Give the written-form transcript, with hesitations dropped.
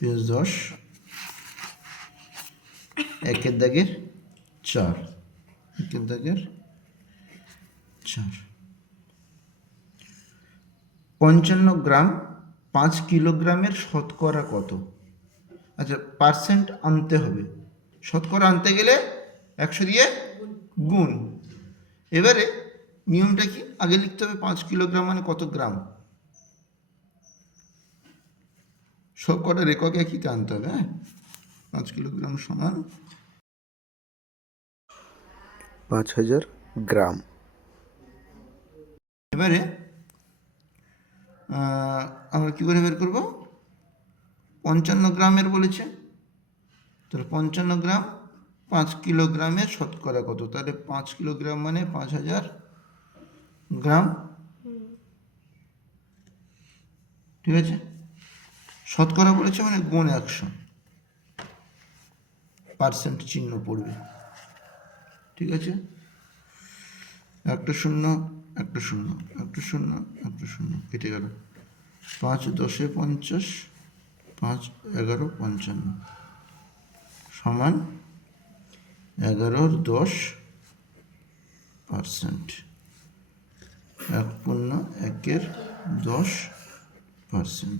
10 একের দাগের 4, একের দাগের 4। 55 গ্রাম 5 কিলোগ্রামের শতকরা কত? আচ্ছা, পার্সেন্ট আনতে হবে, শতকরা আনতে গেলে 100 দিয়ে গুণ। এবারে নিয়মটা কি, আগে লিখতে হবে 5 কিলোগ্রাম মানে কত গ্রাম, সব কটার এককে কি আনতে হবে। হ্যাঁ, 5 কিলোগ্রাম সমান 5000 গ্রাম। এবারে আমরা কী করে বের করব? 55 গ্রামের বলেছে, তাহলে 55 গ্রাম 5 কিলোগ্রামের শতকরা কত, তাহলে 5 কিলোগ্রাম মানে 5000 গ্রাম। ঠিক আছে, শতকরা বলেছে মানে গুণ 100, পার্সেন্ট চিহ্ন পড়বে। ঠিক আছে, একটা শূন্য, একটা শূন্য, একটা শূন্য, একটা শূন্য, কেটে গেল। 5 10 50, 5 11 55 সমান 11/10%। 1/1 10%।